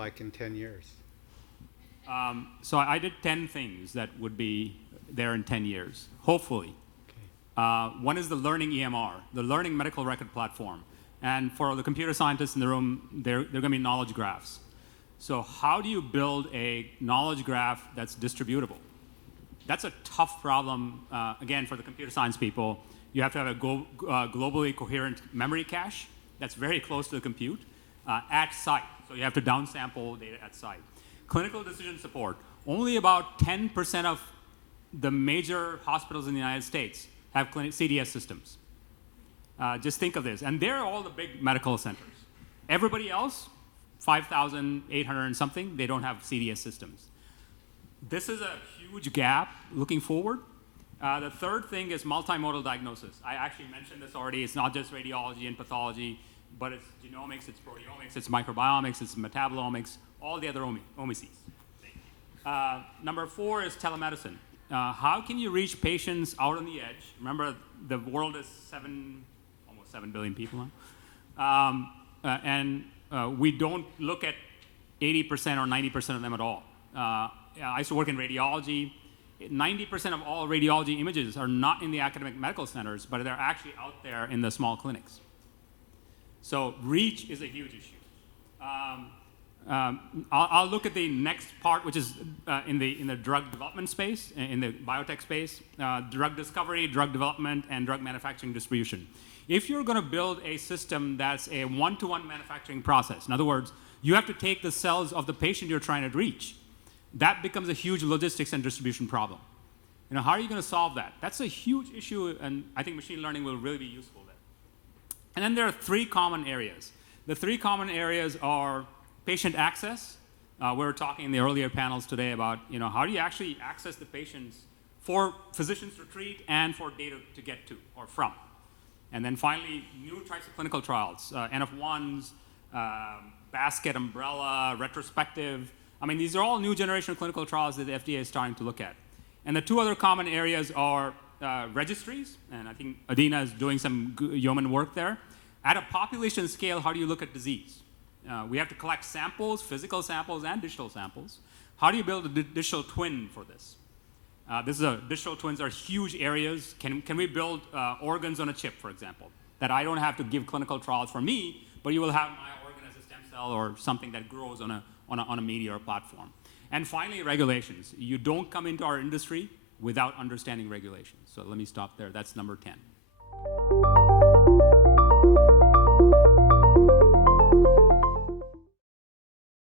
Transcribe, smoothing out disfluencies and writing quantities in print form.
like in 10 years? So I did 10 things that would be there in 10 years, hopefully. Okay. One is the learning EMR, the learning medical record platform. And for the computer scientists in the room, they're going to be knowledge graphs. So how do you build a knowledge graph that's distributable? That's a tough problem, again, for the computer science people. You have to have a globally coherent memory cache that's very close to the compute at site. So you have to downsample data at site. Clinical decision support. Only about 10% of the major hospitals in the United States have CDS systems. Just think of this. And they're all the big medical centers. Everybody else, 5,800 and something, they don't have CDS systems. This is a huge gap looking forward. The third thing is multimodal diagnosis. I actually mentioned this already. It's not just radiology and pathology, but it's genomics, it's proteomics, it's microbiomics, it's metabolomics, all the other omics. Number 4 is telemedicine. How can you reach patients out on the edge? Remember, the world is almost 7 billion people now. We don't look at 80% or 90% of them at all. I used to work in radiology. 90% of all radiology images are not in the academic medical centers, but they're actually out there in the small clinics. So reach is a huge issue. I'll look at the next part, which is in the drug development space, in the biotech space, drug discovery, drug development, and drug manufacturing distribution. If you're going to build a system that's a one-to-one manufacturing process, in other words, you have to take the cells of the patient you're trying to reach, that becomes a huge logistics and distribution problem. How are you going to solve that? That's a huge issue, and I think machine learning will really be useful there. And then there are 3 common areas. The 3 common areas are patient access. We were talking in the earlier panels today about how do you actually access the patients for physicians to treat and for data to get to or from. And then finally, new types of clinical trials, N-of-1s, basket, umbrella, retrospective. I mean, these are all new generation of clinical trials that the FDA is starting to look at. And the 2 other common areas are registries, and I think Adina is doing some yeoman work there. At a population scale, how do you look at disease? We have to collect samples, physical samples and digital samples. How do you build a digital twin for this? Digital twins are huge areas. Can we build organs on a chip, for example, that I don't have to give clinical trials for me, but you will have my organ as a stem cell or something that grows on a media or platform. And finally, regulations. You don't come into our industry without understanding regulations. So let me stop there. That's number 10.